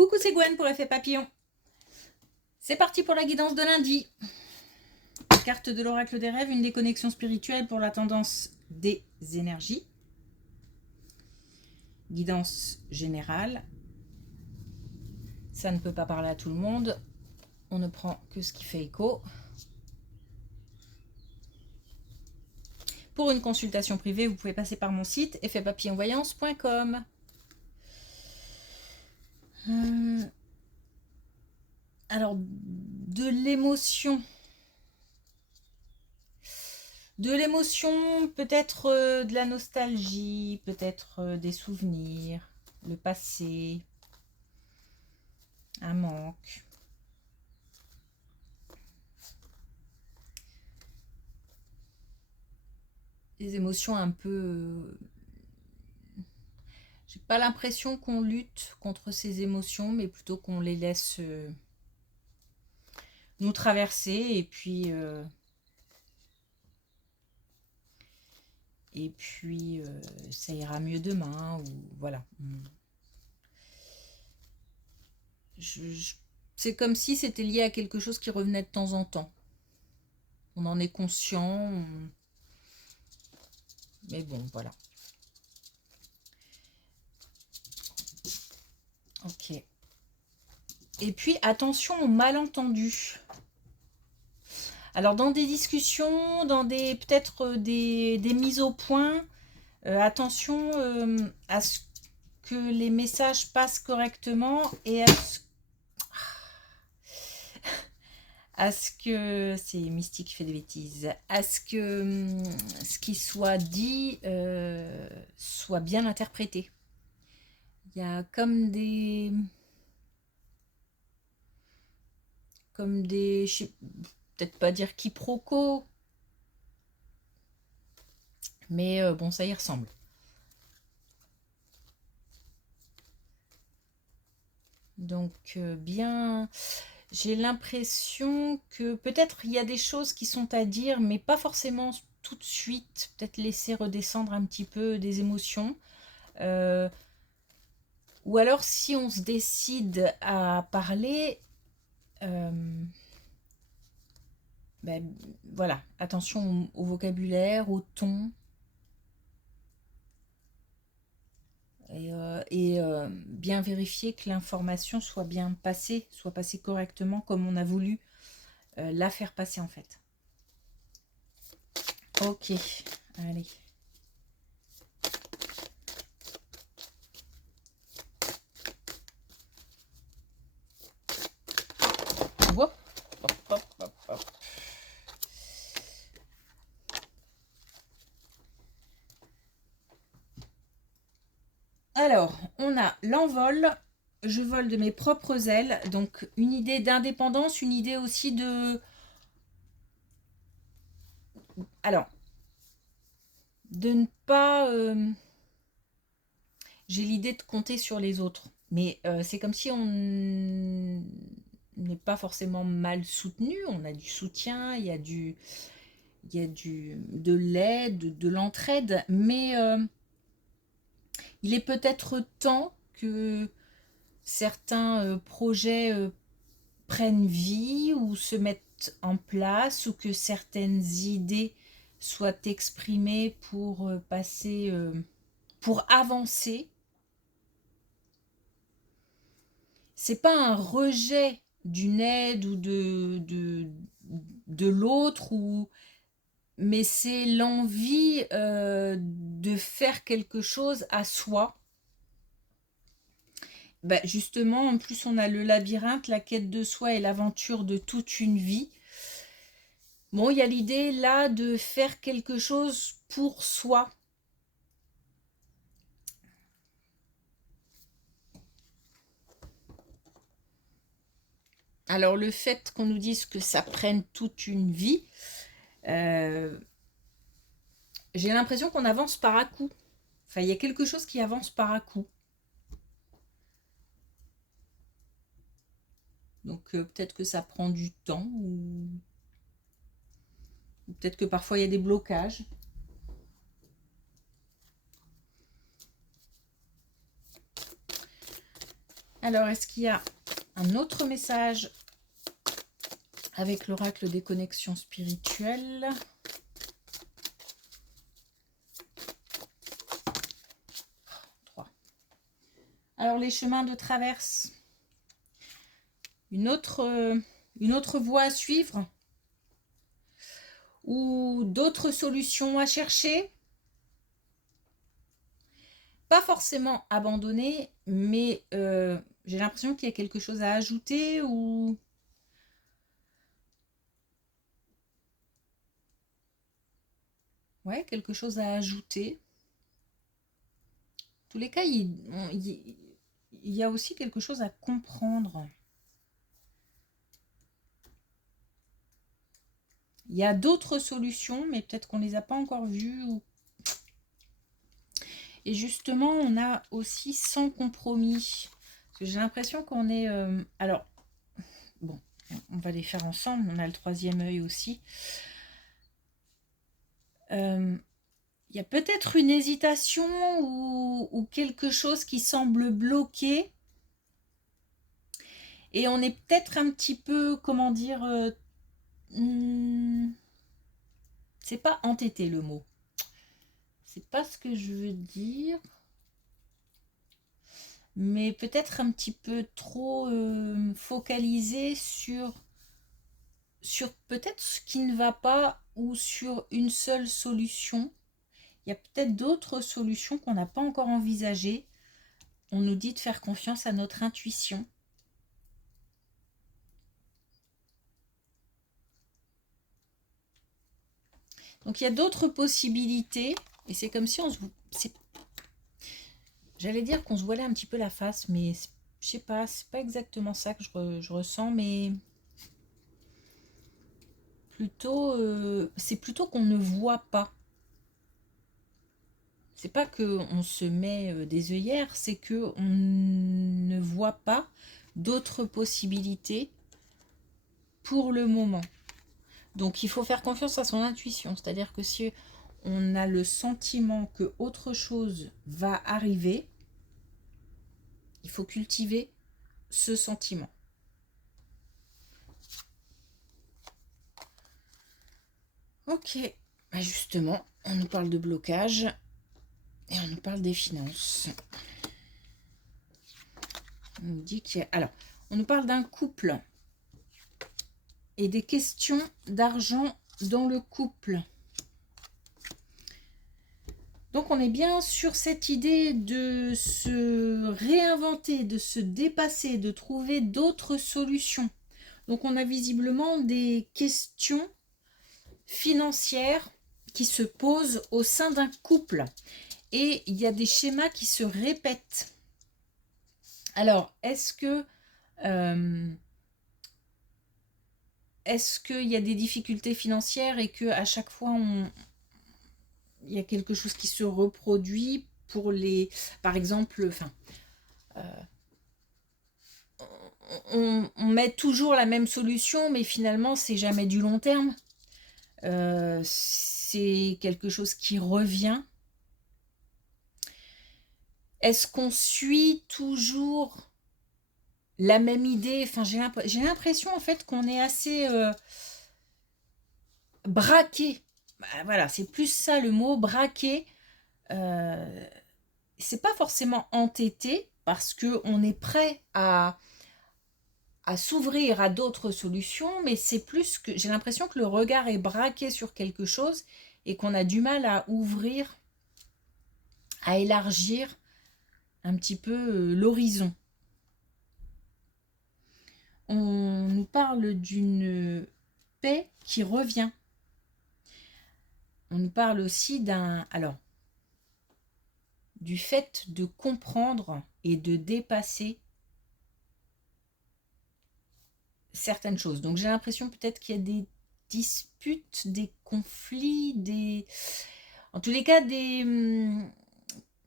Coucou, c'est Gwen pour Effet Papillon. C'est parti pour la guidance de lundi. Carte de l'oracle des rêves, une déconnexion spirituelle pour la tendance des énergies. Guidance générale. Ça ne peut pas parler à tout le monde. On ne prend que ce qui fait écho. Pour une consultation privée, vous pouvez passer par mon site effetpapillonvoyance.com. Alors, de l'émotion. De l'émotion, peut-être de la nostalgie, peut-être des souvenirs, le passé, un manque. Des émotions un peu... J'ai pas l'impression qu'on lutte contre ces émotions, mais plutôt qu'on les laisse nous traverser et puis ça ira mieux demain ou voilà. C'est comme si c'était lié à quelque chose qui revenait de temps en temps. On en est conscient, mais bon, voilà. Ok. Et puis, attention aux malentendus. Alors, dans des discussions, dans des peut-être des mises au point, attention à ce que les messages passent correctement et à ce que... C'est Mystique qui fait des bêtises. À ce que ce qui soit dit soit bien interprété. Il y a comme des... je sais peut-être pas dire quiproquos, mais bon, ça y ressemble. Donc bien, j'ai l'impression que peut-être il y a des choses qui sont à dire, mais pas forcément tout de suite. Peut-être laisser redescendre un petit peu des émotions. Ou alors si on se décide à parler, ben, voilà, attention au vocabulaire, au ton. Et bien vérifier que l'information soit bien passée, soit passée correctement comme on a voulu la faire passer en fait. Ok, allez. Hop, hop, hop, hop, hop. Alors, on a l'envol. Je vole de mes propres ailes. Donc, une idée d'indépendance, une idée aussi de... Alors, de ne pas... J'ai l'idée de compter sur les autres. Mais c'est comme si on n'est pas forcément mal soutenu. On a du soutien, il y a de l'aide, de l'entraide. Mais il est peut-être temps que certains projets prennent vie ou se mettent en place, ou que certaines idées soient exprimées pour passer, pour avancer. C'est pas un rejet d'une aide ou de l'autre, mais c'est l'envie de faire quelque chose à soi. Bah justement, en plus on a le labyrinthe, la quête de soi et l'aventure de toute une vie. Bon, il y a l'idée là de faire quelque chose pour soi. Alors le fait qu'on nous dise que ça prenne toute une vie, j'ai l'impression qu'on avance par à coup. Enfin, il y a quelque chose qui avance par à coup. Donc peut-être que ça prend du temps, ou peut-être que parfois il y a des blocages. Alors, est-ce qu'il y a un autre message avec l'oracle des connexions spirituelles? Alors, les chemins de traverse. Une autre voie à suivre? Ou d'autres solutions à chercher? Pas forcément abandonner, mais j'ai l'impression qu'il y a quelque chose à ajouter ou... Ouais, quelque chose à ajouter. En tous les cas, il y a aussi quelque chose à comprendre. Il y a d'autres solutions, mais peut-être qu'on ne les a pas encore vues. Et justement, on a aussi sans compromis. J'ai l'impression qu'on est... Alors, bon, on va les faire ensemble. On a le troisième œil aussi. Il y a peut-être une hésitation ou quelque chose qui semble bloqué. Et on est peut-être un petit peu, comment dire... c'est pas entêté le mot. C'est pas ce que je veux dire. Mais peut-être un petit peu trop focalisé sur peut-être ce qui ne va pas ou sur une seule solution. Il y a peut-être d'autres solutions qu'on n'a pas encore envisagées. On nous dit de faire confiance à notre intuition. Donc il y a d'autres possibilités et c'est comme si on se... J'allais dire qu'on se voilait un petit peu la face, mais je sais pas, c'est pas exactement ça que je ressens, mais plutôt, c'est plutôt qu'on ne voit pas. C'est pas qu'on se met des œillères, c'est qu'on ne voit pas d'autres possibilités pour le moment. Donc il faut faire confiance à son intuition, c'est-à-dire que si on a le sentiment que autre chose va arriver, il faut cultiver ce sentiment. Ok, bah justement, on nous parle de blocage et on nous parle des finances. On nous dit qu'il y a... Alors, on nous parle d'un couple et des questions d'argent dans le couple. Donc on est bien sur cette idée de se réinventer, de se dépasser, de trouver d'autres solutions. Donc on a visiblement des questions financières qui se posent au sein d'un couple. Et il y a des schémas qui se répètent. Alors, est-ce qu'il y a des difficultés financières et que à chaque fois il y a quelque chose qui se reproduit pour les... Par exemple, on met toujours la même solution, mais finalement, c'est jamais du long terme. C'est quelque chose qui revient. Est-ce qu'on suit toujours la même idée? Enfin, j'ai l'impression en fait qu'on est assez braqué. Bah, voilà, c'est plus ça le mot, braqué. C'est pas forcément entêté parce qu'on est prêt à s'ouvrir à d'autres solutions, mais c'est plus que j'ai l'impression que le regard est braqué sur quelque chose et qu'on a du mal à ouvrir, à élargir un petit peu l'horizon. On nous parle d'une paix qui revient. On nous parle aussi du fait de comprendre et de dépasser certaines choses. Donc j'ai l'impression peut-être qu'il y a des disputes, des conflits, en tous les cas des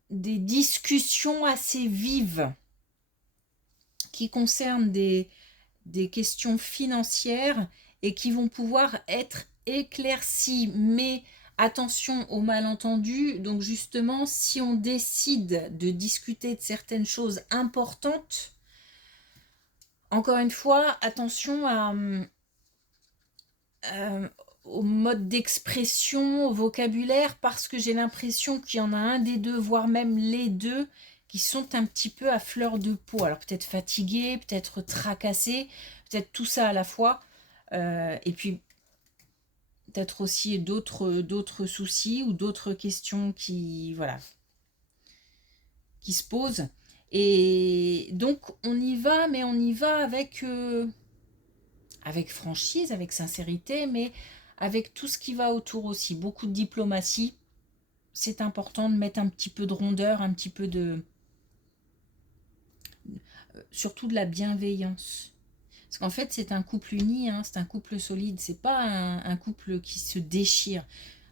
discussions assez vives qui concernent des questions financières et qui vont pouvoir être éclaircies. Mais attention aux malentendus. Donc justement, si on décide de discuter de certaines choses importantes, encore une fois, attention euh, au mode d'expression, au vocabulaire, parce que j'ai l'impression qu'il y en a un des deux, voire même les deux, qui sont un petit peu à fleur de peau. Alors peut-être fatigués, peut-être tracassés, peut-être tout ça à la fois. Et puis peut-être aussi d'autres soucis ou d'autres questions qui, voilà, qui se posent. Et donc on y va, mais on y va avec franchise, avec sincérité, mais avec tout ce qui va autour aussi. Beaucoup de diplomatie. C'est important de mettre un petit peu de rondeur, un petit peu de... surtout de la bienveillance. Parce qu'en fait, c'est un couple uni, hein, c'est un couple solide. C'est pas un couple qui se déchire.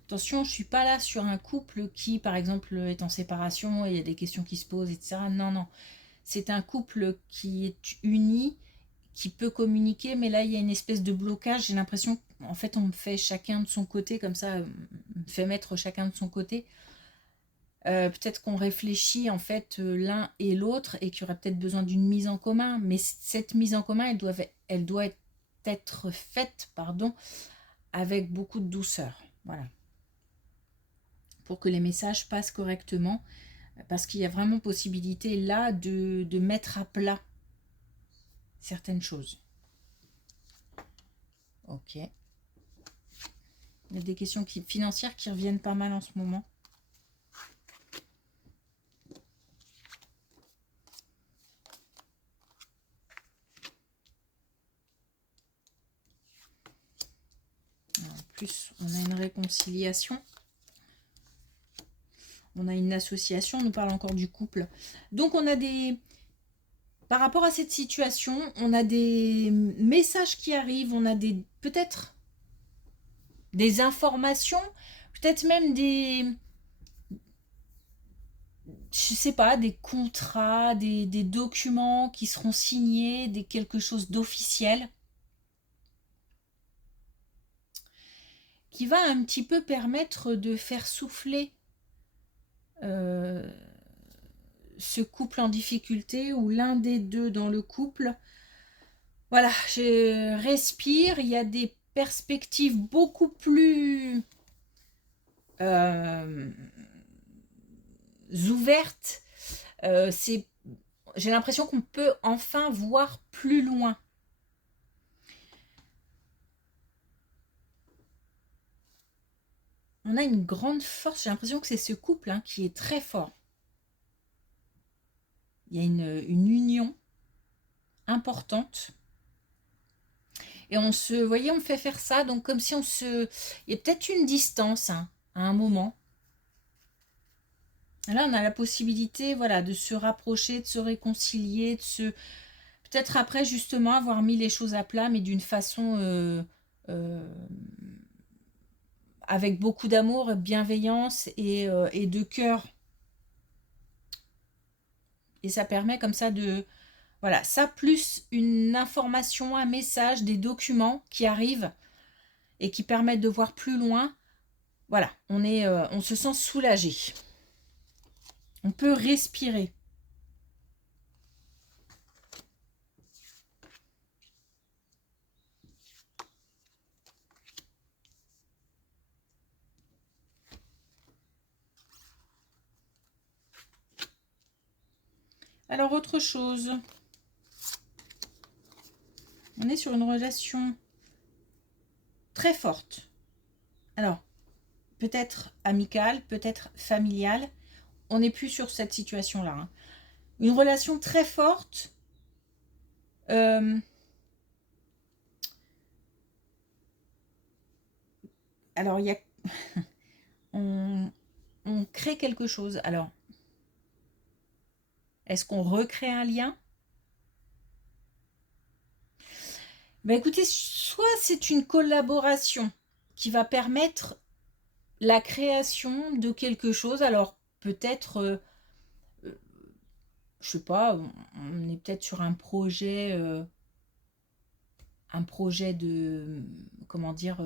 Attention, je suis pas là sur un couple qui, par exemple, est en séparation et il y a des questions qui se posent, etc. Non, non. C'est un couple qui est uni, qui peut communiquer, mais là, il y a une espèce de blocage. J'ai l'impression qu'en fait, on me fait chacun de son côté, comme ça, on me fait mettre chacun de son côté. Peut-être qu'on réfléchit, en fait, l'un et l'autre, et qu'il y aurait peut-être besoin d'une mise en commun. Mais cette mise en commun, elle doit être faite, pardon, avec beaucoup de douceur. Voilà. Pour que les messages passent correctement. Parce qu'il y a vraiment possibilité, là, de mettre à plat certaines choses. Ok. Il y a des questions financières qui reviennent pas mal en ce moment. En plus, on a une réconciliation. On a une association, on nous parle encore du couple. Donc on a des... Par rapport à cette situation, on a des messages qui arrivent, on a des peut-être des informations, peut-être même des... Je sais pas, des contrats, des documents qui seront signés, quelque chose d'officiel, qui va un petit peu permettre de faire souffler ce couple en difficulté, ou l'un des deux dans le couple. Voilà, je respire, il y a des perspectives beaucoup plus ouvertes. J'ai l'impression qu'on peut enfin voir plus loin. On a une grande force, j'ai l'impression que c'est ce couple qui est très fort. Il y a une union importante. Et on se, vous voyez, on fait faire ça, donc comme si on se... Il y a peut-être une distance à un moment. Là, on a la possibilité, voilà, de se rapprocher, de se réconcilier, de se... Peut-être après, justement, avoir mis les choses à plat, mais d'une façon avec beaucoup d'amour, bienveillance et de cœur. Et ça permet comme ça de... Voilà, ça plus une information, un message, des documents qui arrivent et qui permettent de voir plus loin. Voilà, on se sent soulagé. On peut respirer. Alors, autre chose. On est sur une relation très forte. Alors, peut-être amicale, peut-être familiale. On n'est plus sur cette situation-là. Une relation très forte. Alors, il y a... on crée quelque chose. Alors, est-ce qu'on recrée un lien? Ben écoutez, soit c'est une collaboration qui va permettre la création de quelque chose. Alors, peut-être... je sais pas, on est peut-être sur un projet de, comment dire,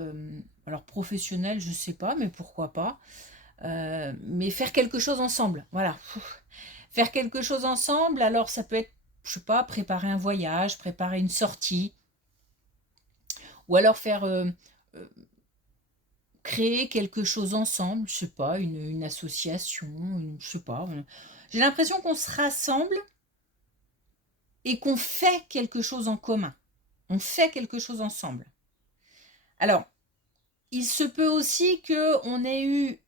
alors professionnel, je sais pas, mais pourquoi pas. Mais faire quelque chose ensemble, voilà. Faire quelque chose ensemble, alors ça peut être je sais pas, préparer un voyage, préparer une sortie, ou alors faire créer quelque chose ensemble, je sais pas, une association, je sais pas. J'ai l'impression qu'on se rassemble et qu'on fait quelque chose en commun. On fait quelque chose ensemble. Alors, il se peut aussi qu'on ait eu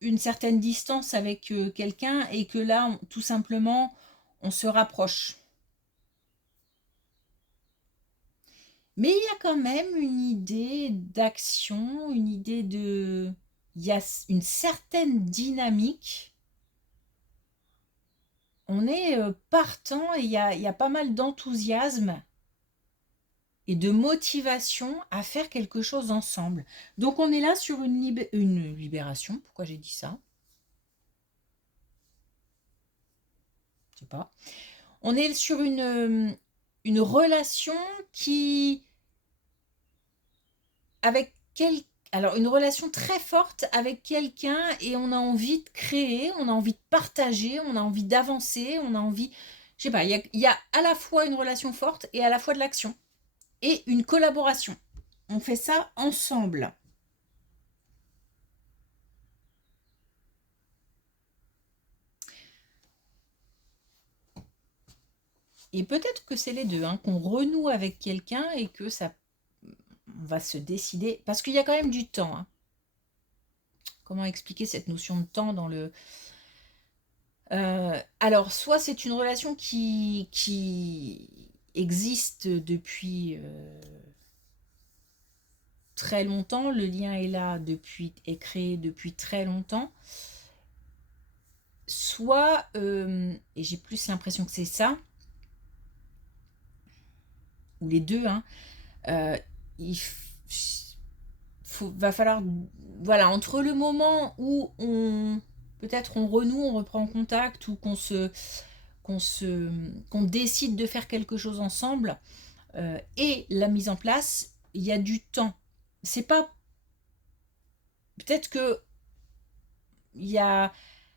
une certaine distance avec quelqu'un et que là, tout simplement, on se rapproche. Mais il y a quand même une idée d'action, une idée de... Il y a une certaine dynamique. On est partant et il y a pas mal d'enthousiasme et de motivation à faire quelque chose ensemble. Donc on est là sur une libération. Pourquoi j'ai dit ça? Je sais pas. On est sur une relation qui... avec alors une relation très forte avec quelqu'un et on a envie de créer, on a envie de partager, on a envie d'avancer, on a envie... Je sais pas, il y a à la fois une relation forte et à la fois de l'action. Et une collaboration. On fait ça ensemble. Et peut-être que c'est les deux, hein, qu'on renoue avec quelqu'un et que ça on va se décider. Parce qu'il y a quand même du temps. Hein. Comment expliquer cette notion de temps dans le... alors, soit c'est une relation qui existe depuis très longtemps, le lien est là depuis, est créé depuis très longtemps, soit, et j'ai plus l'impression que c'est ça, ou les deux, hein, il va falloir, voilà, entre le moment où on, peut-être on renoue, on reprend contact, ou qu'on décide de faire quelque chose ensemble, et la mise en place, il y a du temps. C'est pas, peut-être que il y a,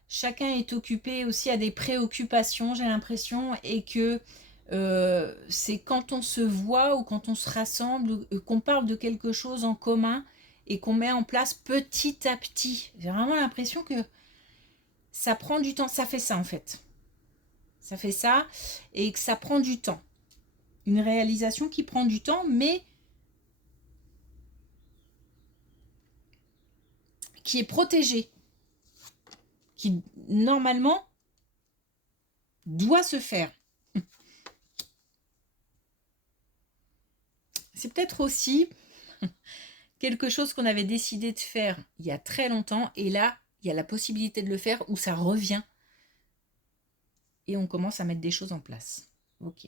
chacun est occupé aussi à des préoccupations, j'ai l'impression, et que c'est quand on se voit ou quand on se rassemble, qu'on parle de quelque chose en commun et qu'on met en place petit à petit. J'ai vraiment l'impression que ça prend du temps. Ça fait ça en fait. Ça fait ça et que ça prend du temps. Une réalisation qui prend du temps, mais qui est protégée. Qui normalement doit se faire. C'est peut-être aussi quelque chose qu'on avait décidé de faire il y a très longtemps et là, il y a la possibilité de le faire où ça revient et on commence à mettre des choses en place. Ok.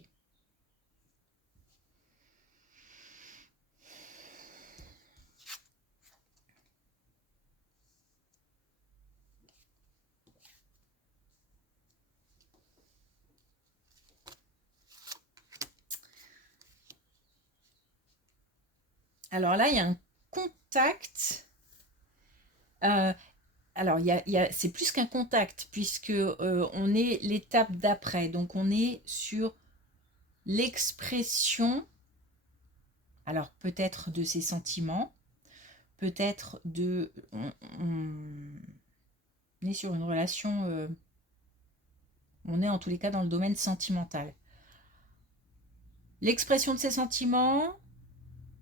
Alors là, il y a un contact. Euh, alors, c'est plus qu'un contact puisque on est l'étape d'après. Donc, on est sur l'expression, alors peut-être de ses sentiments, peut-être de... On est sur une relation... on est en tous les cas dans le domaine sentimental. L'expression de ses sentiments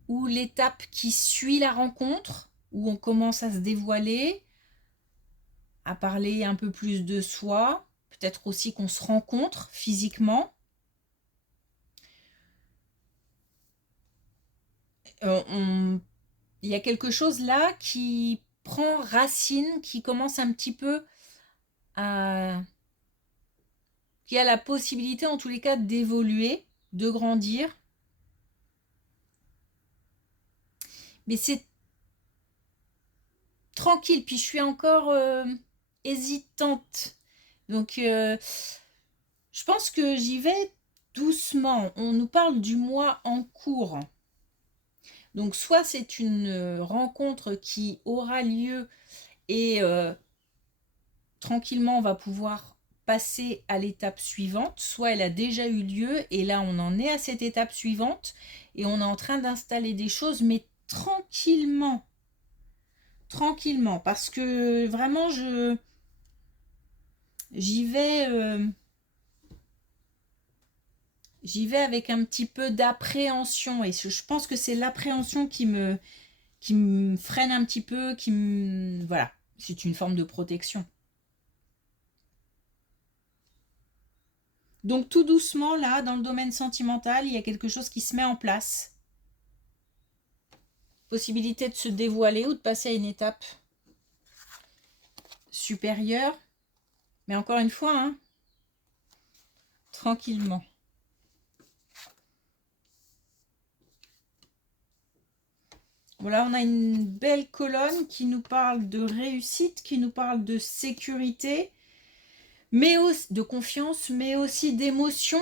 ou l'étape qui suit la rencontre, où on commence à se dévoiler, à parler un peu plus de soi, peut-être aussi qu'on se rencontre physiquement. Il y a quelque chose là qui prend racine, qui commence un petit peu à... qui a la possibilité en tous les cas d'évoluer, de grandir. Mais c'est tranquille, puis je suis encore hésitante. Donc je pense que j'y vais doucement. On nous parle du mois en cours. Donc soit c'est une rencontre qui aura lieu et tranquillement on va pouvoir passer à l'étape suivante, soit elle a déjà eu lieu et là on en est à cette étape suivante et on est en train d'installer des choses, mais tranquillement. Tranquillement, parce que vraiment j'y vais avec un petit peu d'appréhension et je pense que c'est l'appréhension qui me freine un petit peu, voilà, c'est une forme de protection. Donc tout doucement, là, dans le domaine sentimental, il y a quelque chose qui se met en place. Possibilité de se dévoiler ou de passer à une étape supérieure. Mais encore une fois, hein, tranquillement. Voilà, on a une belle colonne qui nous parle de réussite, qui nous parle de sécurité, mais aussi de confiance, mais aussi d'émotion.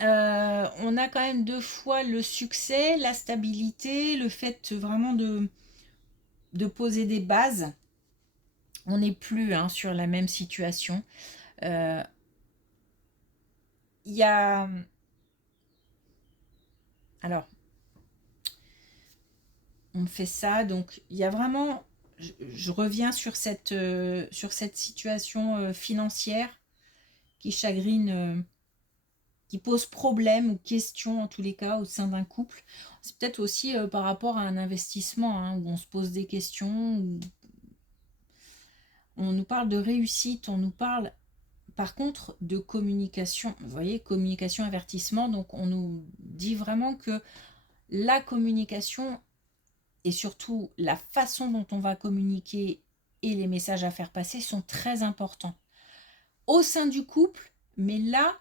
On a quand même 2 fois le succès, la stabilité, le fait vraiment de poser des bases. On n'est plus sur la même situation. Il y a... Alors, on fait ça, donc il y a vraiment... Je reviens sur cette situation financière qui chagrine, qui pose problème ou question en tous les cas au sein d'un couple. C'est peut-être aussi par rapport à un investissement où on se pose des questions, où on nous parle de réussite, on nous parle par contre de communication. Vous voyez, communication, avertissement, donc on nous dit vraiment que la communication et surtout la façon dont on va communiquer et les messages à faire passer sont très importants au sein du couple, mais là,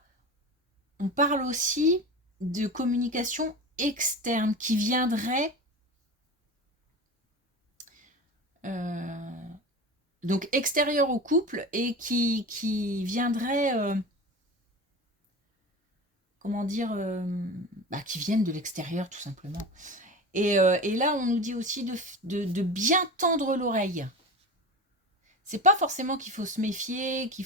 on parle aussi de communication externe qui viendrait donc extérieure au couple et qui viendrait comment dire qui viennent de l'extérieur tout simplement. Et là, on nous dit aussi de bien tendre l'oreille. C'est pas forcément qu'il faut se méfier, qu'il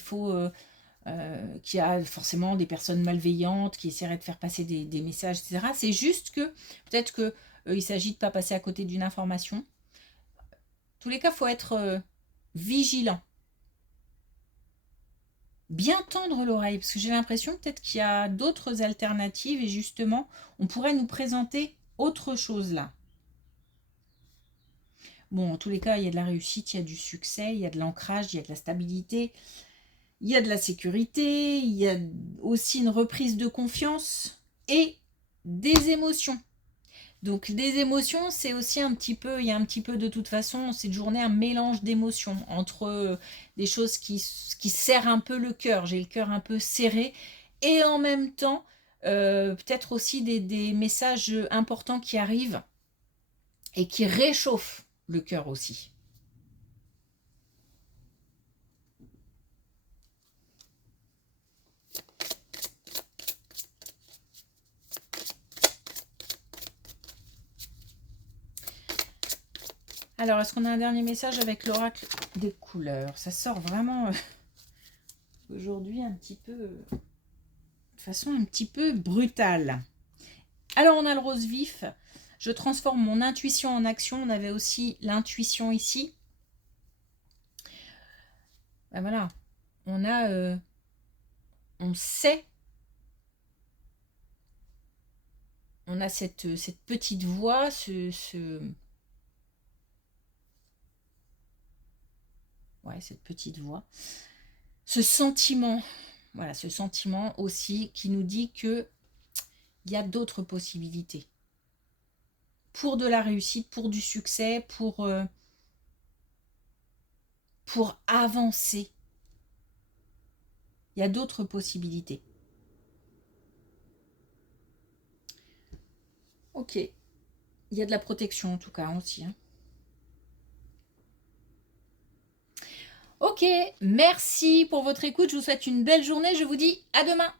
y a forcément des personnes malveillantes qui essaieraient de faire passer des messages, etc. C'est juste que peut-être qu'il s'agit de ne pas passer à côté d'une information. En tous les cas, il faut être vigilant. Bien tendre l'oreille, parce que j'ai l'impression peut-être qu'il y a d'autres alternatives et justement, on pourrait nous présenter autre chose là. Bon, en tous les cas, il y a de la réussite, il y a du succès, il y a de l'ancrage, il y a de la stabilité, il y a de la sécurité, il y a aussi une reprise de confiance et des émotions. Donc des émotions, c'est aussi un petit peu, il y a un petit peu de toute façon, cette journée, un mélange d'émotions entre des choses qui serrent un peu le cœur, j'ai le cœur un peu serré, et en même temps, peut-être aussi des messages importants qui arrivent et qui réchauffent le cœur aussi. Alors, est-ce qu'on a un dernier message avec l'oracle des couleurs? Ça sort vraiment aujourd'hui un petit peu, de façon un petit peu brutale. Alors, on a le rose vif. Je transforme mon intuition en action. On avait aussi l'intuition ici. Ben voilà. On a... on sait. On a cette petite voix, ouais, cette petite voix. Ce sentiment. Voilà, ce sentiment aussi qui nous dit que il y a d'autres possibilités. Pour de la réussite, pour du succès, pour avancer. Il y a d'autres possibilités. Ok. Il y a de la protection en tout cas aussi. Ok, merci pour votre écoute. Je vous souhaite une belle journée. Je vous dis à demain.